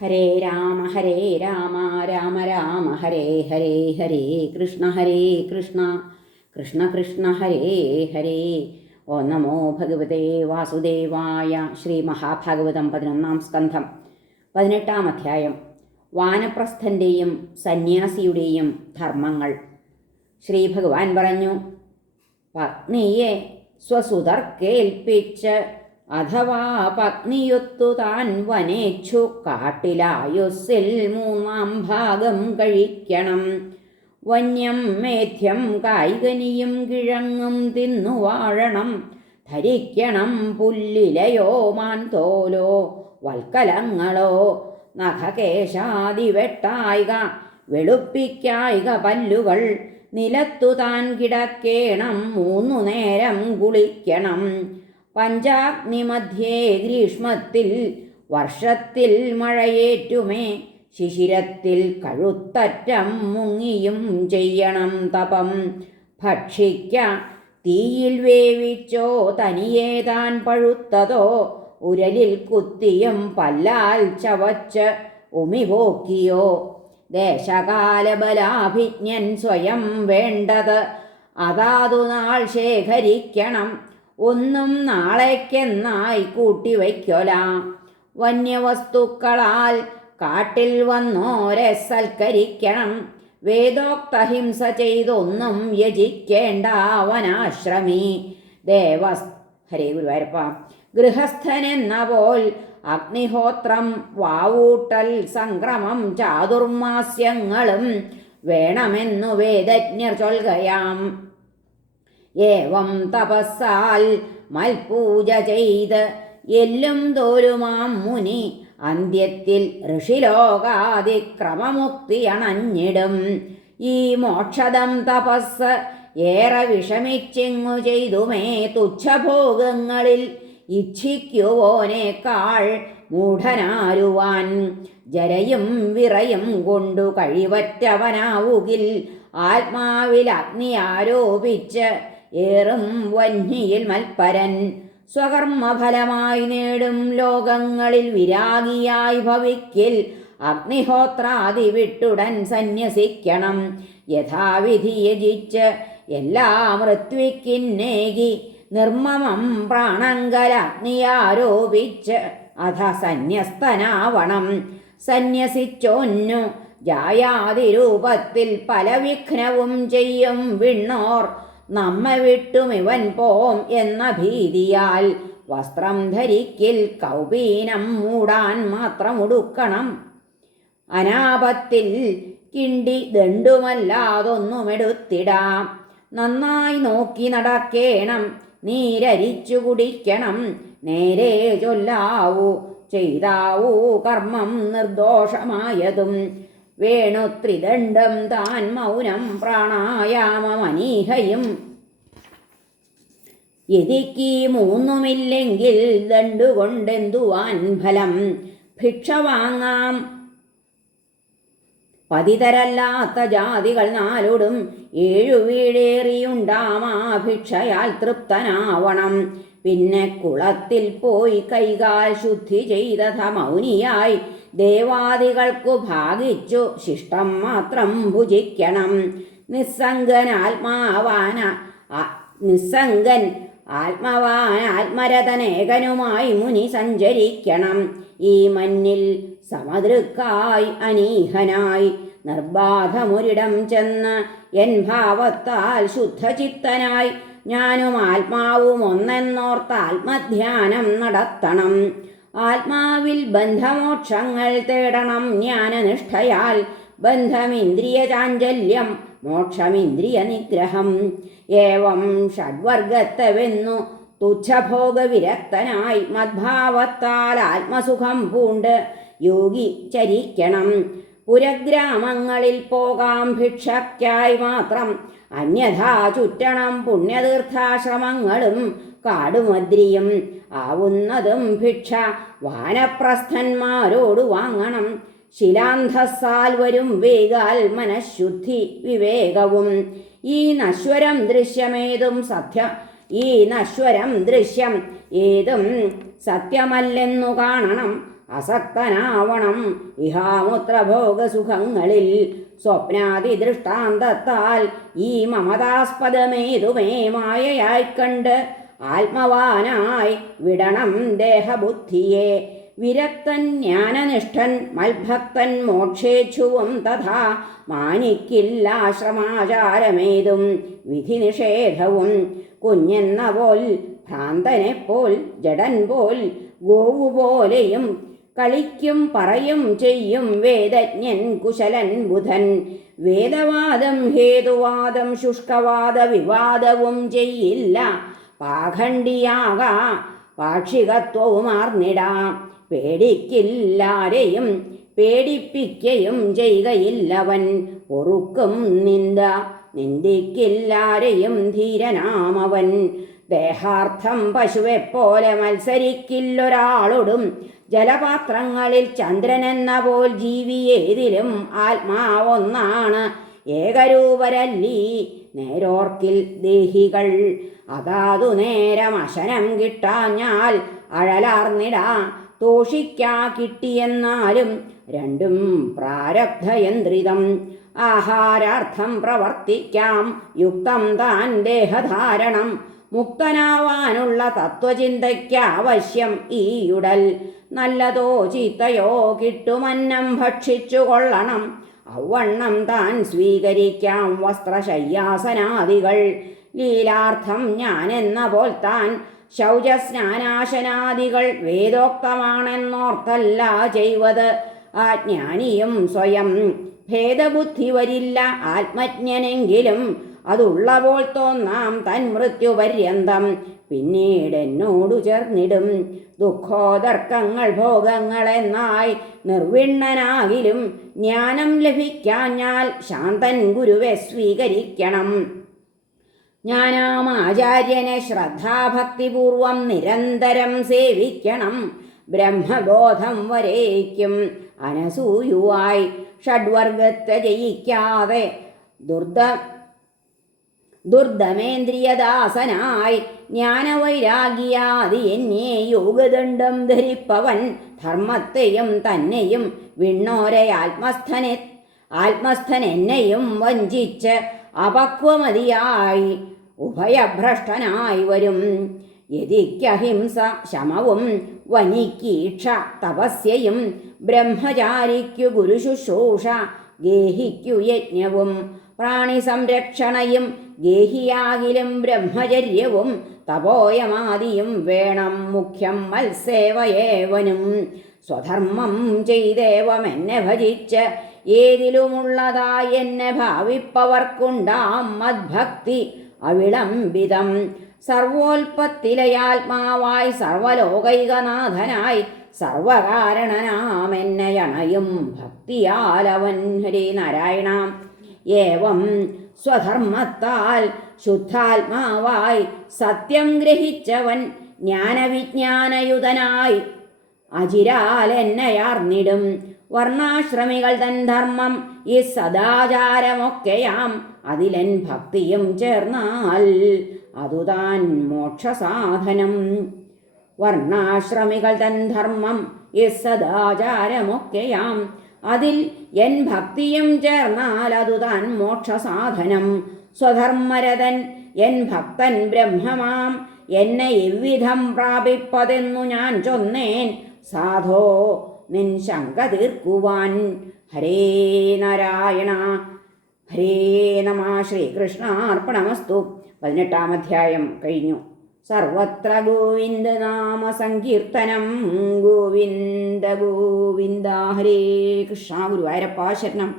ഹരേ രാമ ഹരേ രാമ രാമ രാമ ഹരേ ഹരേ ഹരേ കൃഷ്ണ ഹരേ കൃഷ്ണ കൃഷ്ണ കൃഷ്ണ ഹരേ ഹരേ. ഓ നമോ ഭഗവതേ വാസുദേവായ ശ്രീ മഹാഭാഗവതം പതിനൊന്നാം സ്കന്ധം. പതിനെട്ടാം അധ്യായം. വാനപ്രസ്ഥന്റെയും സന്യാസിയുടെയും ധർമ്മങ്ങൾ. ശ്രീ ഭഗവാൻ പറഞ്ഞു പത്നിയെ സ്വസുതർക്കേൽപ്പിച്ച് അഥവാ പത്നിയൊത്തു താൻ വനേച്ചു കാട്ടിലായുസ്സിൽ മൂന്നാം ഭാഗം കഴിക്കണം. വന്യം മേധ്യം കായികനിയും കിഴങ്ങും തിന്നു വാഴണം. ധരിക്കണം പുല്ലിലയോ മാൻതോലോ വൽക്കലങ്ങളോ നഖകേശാദി വെട്ടായിക വെളുപ്പിക്കായിക പല്ലുകൾ. നിലത്തു താൻ കിടക്കേണം മൂന്നു നേരം കുളിക്കണം. പഞ്ചാഗ്നിമധ്യേ ഗ്രീഷ്മത്തിൽ വർഷത്തിൽ മഴയേറ്റുമേ ശിശിരത്തിൽ കഴുത്തറ്റം മുങ്ങിയും ചെയ്യണം തപം. ഭക്ഷിക്ക തീയിൽ വേവിച്ചോ തനിയേ താൻ പഴുത്തതോ ഉരലിൽ കുത്തിയും പല്ലാൽ ചവച്ച് ഉമിപോക്കിയോ ദേശകാലബലാഭിജ്ഞൻ സ്വയം വേണ്ടത് അതാതു നാൾ ശേഖരിക്കണം ഒന്നും നാളേക്കെന്നായി കൂട്ടിവയ്ക്കൊല വന്യവസ്തുക്കളാൽ കാട്ടിൽ വന്നോരെ സൽക്കരിക്കണം. വേദോക്തഹിംസ ചെയ്തൊന്നും യജിക്കേണ്ട അവനാശ്രമി. ദേവസ് ഹരേ ഗുരുവായൂരപ്പ. ഗൃഹസ്ഥനെന്ന പോൽ അഗ്നിഹോത്രം വാവൂട്ടൽ സംക്രമം ചാതുർമാസ്യങ്ങളും വേണമെന്നു വേദജ്ഞർ ചൊൽകയാം. ഏവം തപസ്സാൽ മൽപൂജ ചെയ്ത് എല്ലും തോലുമാം മുനി അന്ത്യത്തിൽ ഋഷിലോകാതിക്രമമുക്തി അണഞ്ഞിടും ഈ മോക്ഷദം തപസ് ഏറെ വിഷമിച്ചെങ്ങു ചെയ്തുമേ തുച്ഛഭോഗങ്ങളിൽ ഇച്ഛിക്കുവോനേക്കാൾ മൂഢനാരുവാൻ. ജരയും വിറയും കൊണ്ടു കഴിവറ്റവനാവുകിൽ ആത്മാവിൽ അഗ്നി ആരോപിച്ച് ഏറും വന്യയിൽ മൽപ്പരൻ. സ്വകർമ്മഫലമായി നേടും ലോകങ്ങളിൽ വിരാഗിയായി ഭവിക്കിൽ അഗ്നിഹോത്രാദി വിട്ടുടൻ സന്യസിക്കണം. യഥാവിധി യജിച്ച് എല്ലാ മൃത്വിക്കിന്നേകി നിർമ്മമം പ്രാണങ്കലഗ്നിയാരോപിച്ച് അധ സന്യസ്തനാവണം. സന്യസിച്ചോന്നു ജായാതിരൂപത്തിൽ പല വിഘ്നവും ചെയ്യും വിണ്ണോർ. നമ്മ വിട്ടും ഇവൻ പോം എന്ന ഭീതിയാൽ. വസ്ത്രം ധരിക്കിൽ കൗപീനം മൂടാൻ മാത്രം ഉടുക്കണം അനാപത്തിൽ കിണ്ടി ദണ്ടുമല്ലാതൊന്നുമെടുത്തിടാം നന്നായി നോക്കി നടക്കേണം. നീരരിച്ചു കുടിക്കണം. നേരെ ചൊല്ലാവൂ. ചെയ്താവൂ കർമ്മം നിർദോഷമായതും. വേണു ത്രിദണ്ഡം താൻ മൗനം പ്രാണായാമമനീഹയും. യതിക്ക് മൂന്നുമില്ലെങ്കിൽ ദണ്ടുകൊണ്ടെന്തുവാൻ ഫലം? ഭിക്ഷ വാങ്ങാം. പതിതരല്ലാത്ത ജാതികൾ നാലോടും ഏഴു വീടേറിയുണ്ടാമാ ഭിക്ഷയാൽ തൃപ്തനാവണം. പിന്നെ കുളത്തിൽ പോയി കൈകാൽ ശുദ്ധി ചെയ്തഥ മൗനിയായി ദേവാദികൾക്കു ഭാഗിച്ചു ശിഷ്ടം മാത്രം ഭുജിക്കണം. നിസ്സംഗൻ ആത്മാവാന നിസ്സംഗൻ ആത്മവാൻ ആത്മരഥനേകനുമായി മുനി സഞ്ചരിക്കണം. ഈ മഞ്ഞിൽ സമതൃക്കായി അനീഹനായി നിർബാധമൊരിടം ചെന്ന് എൻ ഭാവത്താൽ ശുദ്ധചിത്തനായി ഞാനും ആത്മാവും ഒന്നെന്നോർത്ത് ആത്മധ്യാനം നടത്തണം. ആത്മാവിൽ ബന്ധമോക്ഷങ്ങൾ തേടണം ജ്ഞാനനിഷ്ഠയാൽ. ബന്ധമിന്ദ്രിയ ചാഞ്ചല്യം മോക്ഷമിന്ദ്രിയ നിഗ്രഹം ഏവം ഷഡ്വർഗത്തവെന്നു തുച്ഛഭോഗവിരക്തനായി മദ്ഭാവത്താൽ ആത്മസുഖം പൂണ്ട് യോഗി ചരിക്കണം. പുരഗ്രാമങ്ങളിൽ പോകാം ഭിക്ഷയ്ക്കായി മാത്രം അന്യഥാ ചുറ്റണം പുണ്യതീർത്ഥാശ്രമങ്ങളും കാടുമദ്രിയും ആവുന്നതും ഭിക്ഷ വാനപ്രസ്ഥന്മാരോട് വാങ്ങണം. ശിലാന്ധസാൽ വരും വേഗാൽ മനഃശുദ്ധി വിവേകവും. ഈ നശ്വരം ദൃശ്യമേതും സത്യ ഈ നശ്വരം ദൃശ്യം ഏതും സത്യമല്ലെന്നു കാണണം. അസക്തനാവണം. ഇഹാമുത്രഭോഗസുഖങ്ങളിൽ സ്വപ്നാതി ദൃഷ്ടാന്തത്താൽ ഈ മമതാസ്പദമേതുമേ മായയായി കണ്ട് ആത്മവാനായി വിടണം ദേഹബുദ്ധിയെ. വിരക്തൻ ജ്ഞാനനിഷ്ഠൻ മൽഭക്തൻ മോക്ഷേച്ഛുവും തഥാ മാനിക്കില്ലാശ്രമാചാരമേതും വിധി നിഷേധവും കുഞ്ഞെന്ന പോൽ ഭ്രാന്തനെ പോൽ ജഡൻ പോൽ ഗോവു പോലെയും കളിക്കും പറയും ചെയ്യും വേദജ്ഞൻ കുശലൻ ബുധൻ. വേദവാദം ഹേതുവാദം ശുഷ്കവാദ വിവാദവും ചെയ്യില്ല. പാഖണ്ഡിയാക പാക്ഷികത്വവുമാർന്നിടാം. പേടിക്കില്ലാരെയും പേടിപ്പിക്കയും ചെയ്യുകയില്ലവൻ. പൊറുക്കും നിന്ദ നിന്ദിക്കില്ലാരെയും ധീരനാമവൻ. ദേഹാർത്ഥം പശുവെപ്പോലെ മത്സരിക്കില്ലൊരാളോടും ജലപാത്രങ്ങളിൽ ചന്ദ്രനെന്ന പോൽ ജീവി ഏതിലും ആത്മാവൊന്നാണ്. ഏകരൂപരല്ലീ നേരോർക്കിൽ ദേഹികൾ. അതാതു നേരം അശനം കിട്ടാഞ്ഞാൽ അഴലാർന്നിടാ. തോഷിക്കാ കിട്ടിയെന്നാലും രണ്ടും പ്രാരബ്ധയന്ത്രിതം. ആഹാരാർത്ഥം പ്രവർത്തിക്കാം. യുക്തം താൻ ദേഹധാരണം. മുക്തനാവാനുള്ള തത്വചിന്തയ്ക്കാവശ്യം ഈയുടൽ. നല്ലതോ ചീത്തയോ കിട്ടുമന്നം ഭക്ഷിച്ചു കൊള്ളണം. ഔവണ്ണം താൻ സ്വീകരിക്കാം വസ്ത്രശയ്യാസനാദികൾ. ലീലാർത്ഥം ഞാനെന്ന പോൽ താൻ ശൗചസ്നാനാശനാദികൾ. വേദോക്തമാണെന്നോർത്തല്ല ചെയ്വത്. ആജ്ഞാനിയും ജ്ഞാനിയും സ്വയം ഭേദബുദ്ധി വരില്ല. ആത്മജ്ഞനെങ്കിലും അതുള്ളപ്പോൾ തോന്നാം തൻ മൃത്യുപര്യന്തം പിന്നീട് എന്നോടു ചേർന്നിടും. ദുഃഖോദർക്കങ്ങൾ ഭോഗങ്ങളെന്നായി നിർവിണ്ണനാകിലും ജ്ഞാനം ലഭിക്കാഞ്ഞാൽ ശാന്തൻ ഗുരുവെ സ്വീകരിക്കണം. ജ്ഞാനാമാചാര്യനെ ശ്രദ്ധാഭക്തിപൂർവം നിരന്തരം സേവിക്കണം. ബ്രഹ്മബോധം വരേക്കും അനസൂയുവായി ഷഡ്വർഗത്തെ ജയിക്കാതെ ദുർദ ദുർദമേന്ദ്രിയദാസനായി ജ്ഞാനവൈരാഗിയാതി എന്നെ യോഗദണ്ഡം ധരിപ്പവൻ ധർമ്മത്തെയും തന്നെയും വിണ്ണോരെ ആത്മസ്ഥനെ ആത്മസ്ഥൻ എന്നെയും വഞ്ചിച്ച് അപക്വമതിയായി ഉഭയഭ്രഷ്ടനായി വരും. യതിക്കഹിംസ ശമവും വനിക്കീക്ഷ തപസ്യയും ബ്രഹ്മചാരിക്കു ഗുരുശുശ്രൂഷ ഗേഹിക്കു യജ്ഞവും പ്രാണി സംരക്ഷണയും ഗേഹിയാകിലും ബ്രഹ്മചര്യവും തപോയമാദിയും വേണം മുഖ്യം മത്സേവയേവനും. സ്വധർമ്മം ചെയ്തേവമെന്നെ ഭജിച്ച് ഏതിലുമുള്ളതായി എന്നെ ഭാവിപ്പവർക്കുണ്ടാം മദ്ഭക്തി അവിളംബിതം. സർവോൽപ്പത്തിലയാത്മാവായി സർവലോകൈകനാഥനായി സർവകാരണനാമെന്നയണയും ഭക്തിയാലവൻ ഹരി നാരായണ. ഏവം സ്വധർമ്മത്താൽ ശുദ്ധാത്മാവായി സത്യം ഗ്രഹിച്ചവൻ ജ്ഞാനവിജ്ഞാനയുതനായി അജിരാൽ എന്നയാർന്നിടും. വർണാശ്രമികൾ തൻ ധർമ്മം ഈ സദാചാരമൊക്കെയാം. അതിലൻ ഭക്തിയും ചേർന്നാൽ അതുതാൻ മോക്ഷസാധനം. വർണാശ്രമികൾ തൻ ധർമ്മം ഈ സദാചാരമൊക്കെയാം. അതിൽ എൻ ഭക്തിയും ചേർന്നാൽ അതു താൻ മോക്ഷസാധനം. സ്വധർമ്മരതൻ എൻ ഭക്തൻ ബ്രഹ്മമാം എന്നെ എவ்விധം പ്രാപിപ്പതെന്നു ഞാൻ ചൊന്നേൻ. സാധോ നിൻ ശങ്ക തീർക്കുവാൻ. ഹരേ നാരായണ ഹരേ നമ ശ്രീകൃഷ്ണാർപ്പണമസ്തു. പതിനെട്ടാം അധ്യായം കഴിഞ്ഞു. സർവത്ര ഗോവിന്ദ നാമ സങ്കീർത്തനം. ഗോവിന്ദ ഗോവിന്ദ ഹരേ കൃഷ്ണ ഗുരുവായൂരപ്പ ശരണം.